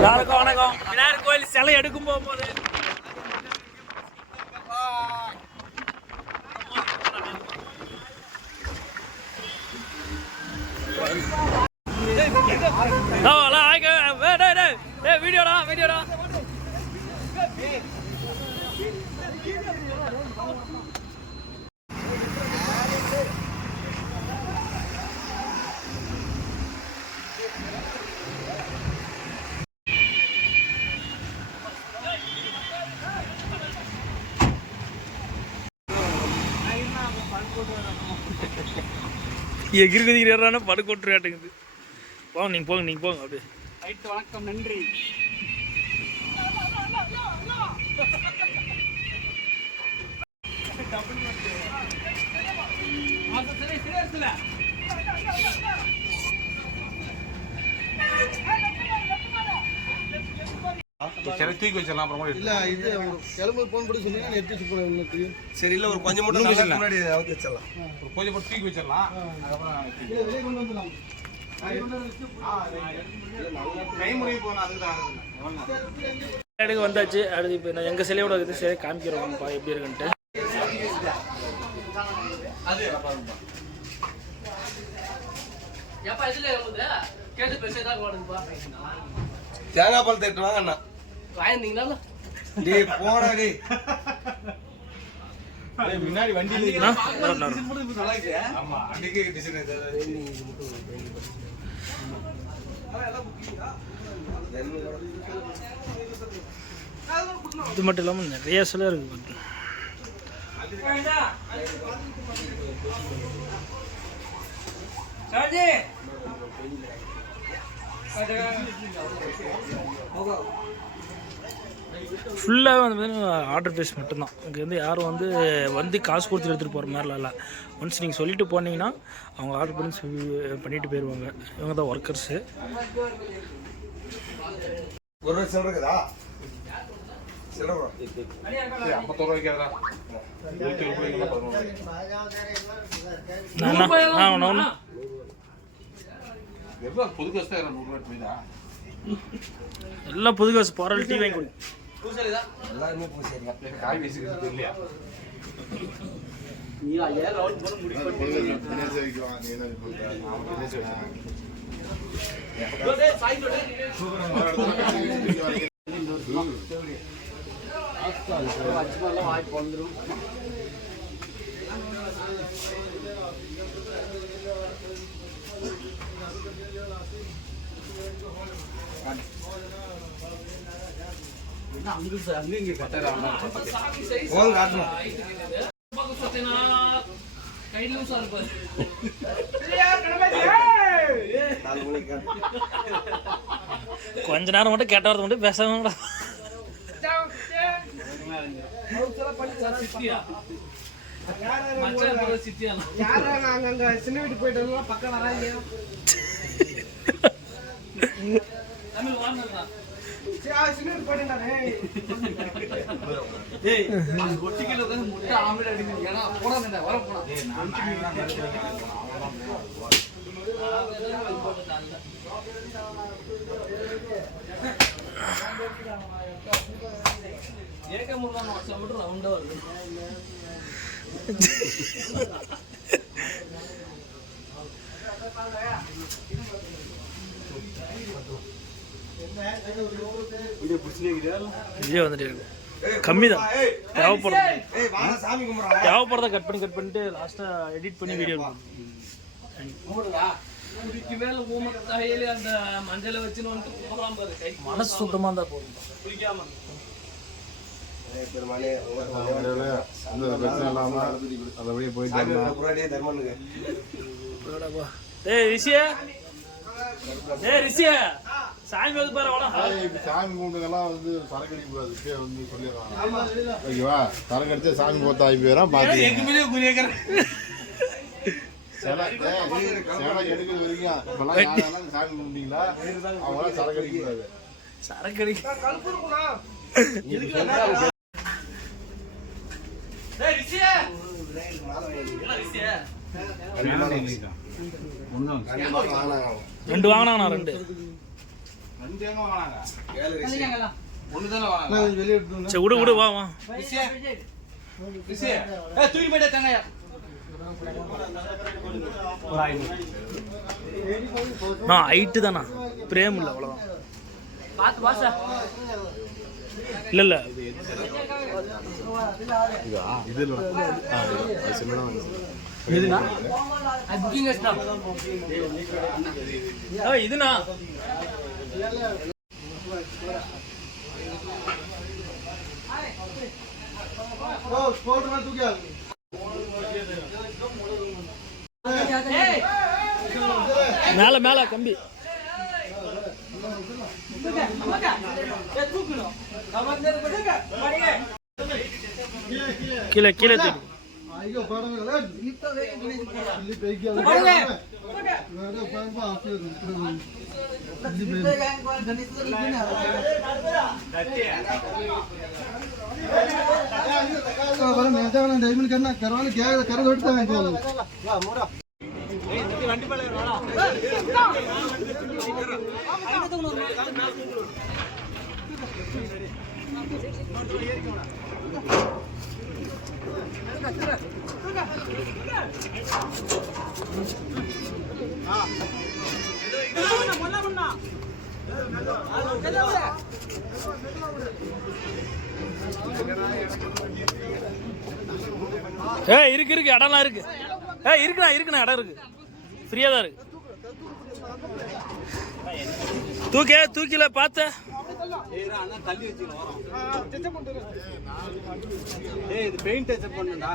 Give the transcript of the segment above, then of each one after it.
எல்லாருக்கும் வணக்கம். விநாயகர் கோயில் சிலை எடுக்கும் போகும்போது. வீடியோடா எகிரி குதிக்கிறான படுக்கொட்டு ஆட்டுங்குது போங்க நீங்கள் போங்க நீங்கள் போங்க அப்படியே. ரைட் வணக்கம் நன்றி. சரி தூக்கி வச்சிடலாம் அப்புறமா இல்ல இது கிளம்பு போன் பண்ணி சொன்னீங்கன்னா எடுத்து வச்சு போறேன் உங்களுக்கு சரி இல்ல ஒரு கொஞ்சம் மட்டும் நல்லா முன்னாடி அவுத்து வச்சிடலாம். ஒரு கொஞ்சம் மட்டும் தூக்கி வச்சிடலாம். அதுக்கப்புறம் வெளியே கொண்டு வந்துடலாம். வந்தாச்சு. அடுத்து இப்போ நான் எங்கள் சிலையோட இது சிலை காமிக்கிறோம்ப்பா எப்படி இருக்குன்ட்டு. தேங்காய் பால் தட்டு வாங்க டேய் போடா டேய். முன்னாடி வண்டி. ஆமா அன்னைக்கு டிசைன் இது மட்டும் இல்லாமல் நிறைய சிலை இருக்குது ஃபுல்லாகவே வந்து பார்த்தீங்கன்னா ஆர்டர் பேஸ் மட்டும்தான். இங்கே வந்து யாரும் வந்து வந்து காசு கொடுத்து எடுத்துகிட்டு போகிற மாதிரிலாம் இல்லை. ஒன்ஸ் நீங்கள் சொல்லிட்டு போனீங்கன்னா அவங்க ஆர்டர் பண்ணி சொல்லி- பண்ணிட்டு போயிடுவாங்க இவங்க தான் ஒர்க்கர்ஸு ஒரு சில்லற இருக்குதா? ஐம்பத்தோரு ரூபாய்க்கு நூற்றி ரூபாய்க்கு பதினொன்று நான் என்ன? ஆ ஒன்று ஒன்று எவ்வளோ புது கஷ்டம் இல்லை நூறு ரூபாய் போய்தா எல்லாம் புது காசு போகிற டீ வாங்கி கொடுங்க எல்லாருமே பூசி காய் வச்சுக்கிறது இல்லையா நீ ஐயா ரவுண்ட் போட முடிவு வாய்ப்பு வந்துடும் அங்க சார் அங்க இங்க சாமி சைஸ் போதும் காட்டணும் பக்கம் பார்த்தீங்கன்னா கை லூஸா இருப்பாரு நாலு மணிக்கு கொஞ்ச நேரம் மட்டும் கேட்ட வரது மட்டும் பேசாம சித்தியா சித்தியா சின்ன வீட்டு போயிட்டு பக்கம் வராங்க. தமிழ் வாழ்ந்தா மட்டும் ரவுண்டா வருது. விஜய் வந்துட்டு இருக்கு. கம்மி தான் தேவைப்படுறத கட் பண்ணி கட் பண்ணிட்டு லாஸ்ட்டாக எடிட் பண்ணி வீடியோ மனசு சுத்தமாக இருந்தால் போதும். போயிட்டு சாமி சாமி கும்பிட்டுக்கெல்லாம் வந்து சரக்கு அடிக்க கூடாது இப்பயே வந்து சொல்லிடுறாங்க. ஓகேவா? சரக்கு அடிச்சா சாமி போத்தா ஆகி போயிடும் ரெண்டு வாங்கினா. ரெண்டு? ரெண்டு எங்க வாங்கினாங்க ஒன்று தானே வாங்கினாங்க நான் வெளியே எடுத்து வந்தேன். சரி விடு விடு வா வா. தூக்கி போயிட்டா தங்கையா நான் ஹைட்டு தானா பிரேம் இல்லை அவ்வளோதான் பார்த்து பாசா இல்லை இல்லை. அது புக்கிங் இதுனா ஓ, ஸ்போர்ட் மேன் தூக்கி ஆளு. மேலே மேலே கம்பி கீழே கீழே தூக்கு ஐயோ, படம் இல்லை. ಇಲ್ಲಿ ಬೆಂಕಿ ಅದು. ಬೇರೆ ಪಾಪ ಹಾಕಿರೋದು. ಇಲ್ಲಿ ಬೆಂಕಿ. ಆ, ಬರೋ ಮೇಜಾವನ ಡೈಮಂಡ್ ಕನ್ನ ಕರವಾನ ಕ್ಯಾಗ ಕರ ದೊಡ್ಡದ ಅಂತ ஏ இருக்கு இருக்கு இடம்லாம் இருக்கு. ஏ இருக்குண்ணா இருக்குண்ணா இடம் இருக்கு. ஃப்ரீயாக தான் இருக்கு. தூக்கே தூக்கில பார்த்த. ஏய் இது பெயிண்ட் டச்சப் பண்ணுடா.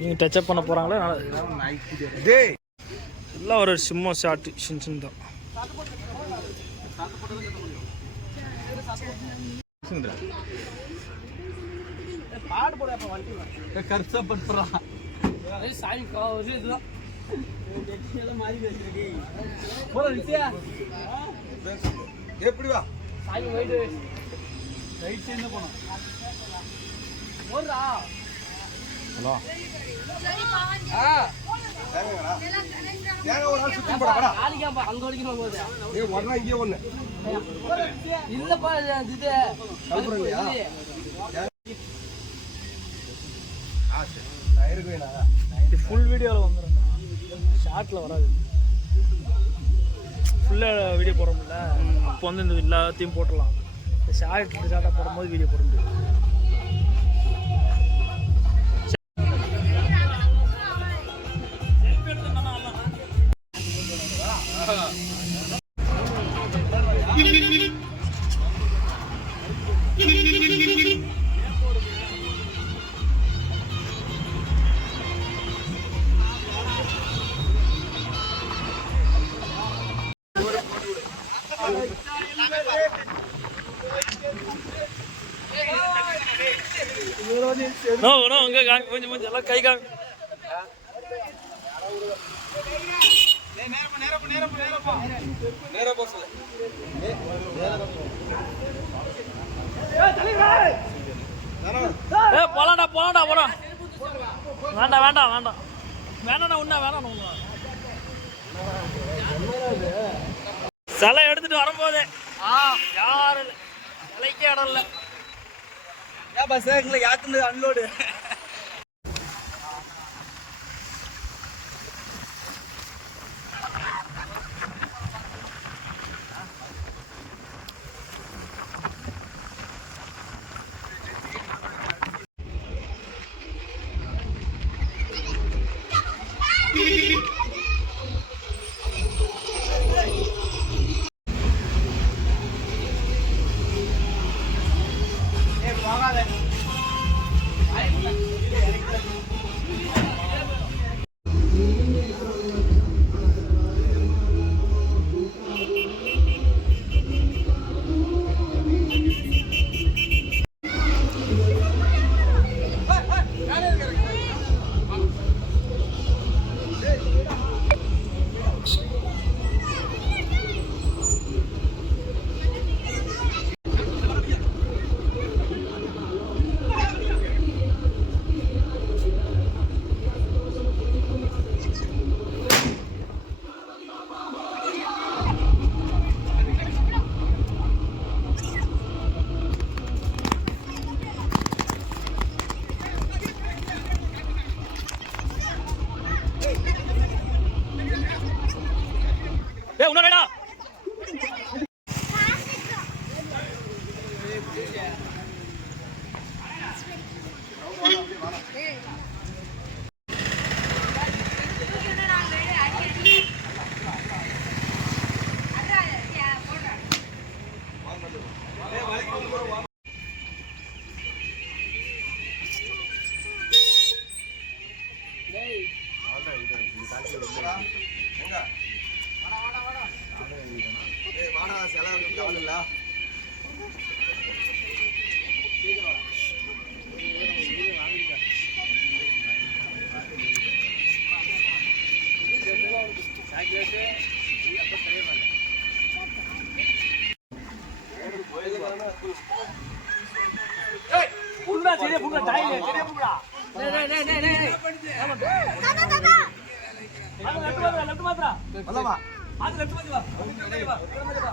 நீங்கள் டச்சப் பண்ண. போகிறாங்களா டேய். எல்லாம் ஒரு சிம்ம ஷார்ட் சின்ன சின்ன தான். கர்ச்சா பண்றா. சாமி காவல் இதுதான் எப்படி வா? சாமி போயிட்டு ரைட் சைடு போனோம் போடுறா. ஹலோ. ஆ. இல்லப்பா இது. ஆ சரி. இது ஃபுல் வீடியோவில் வந்துடும்ண்ணா ஷார்ட்டில் வராது. ஃபுல்லாக வீடியோ போடுறோம்ல அப்போ வந்து இந்த எல்லாத்தையும் போட்டுடலாம். இந்த ஷார்ட் ஷார்ட்டாக போடும்போது வீடியோ போட முடியும் நோ நோ அங்கே காமி கொஞ்சம் கொஞ்சம் எல்லாம் கை காமி நேரா போ சொல்லு ஏ போலாம்டா போலாம்டா போலாம் வேண்டாம் வேண்டாம் வேண்டாம் வேணாண்ணா உண்ணா வேணாம் உண்ணா. சிலை எடுத்துட்டு வரும்போது யாரும் இல்லை சிலைக்கே இடம் இல்லை ஏன் பஸ் எங்களை யாத்துனது அன்லோடு செலவு கவலை இல்லை புண்ணா சரியா புண்ணா டைல சரியா புண்ணா டேய் டேய் டேய் டேய் தாத்தா தாத்தா அது லட்டு மாத்ரா லட்டு மாத்ரா அது லட்டு மாத்ரா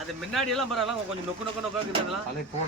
அது முன்னாடி எல்லாம் பரவாயில்ல கொஞ்சம் நொக்கு நொக்கு நொக்கா இருக்கிறதுலாம் போட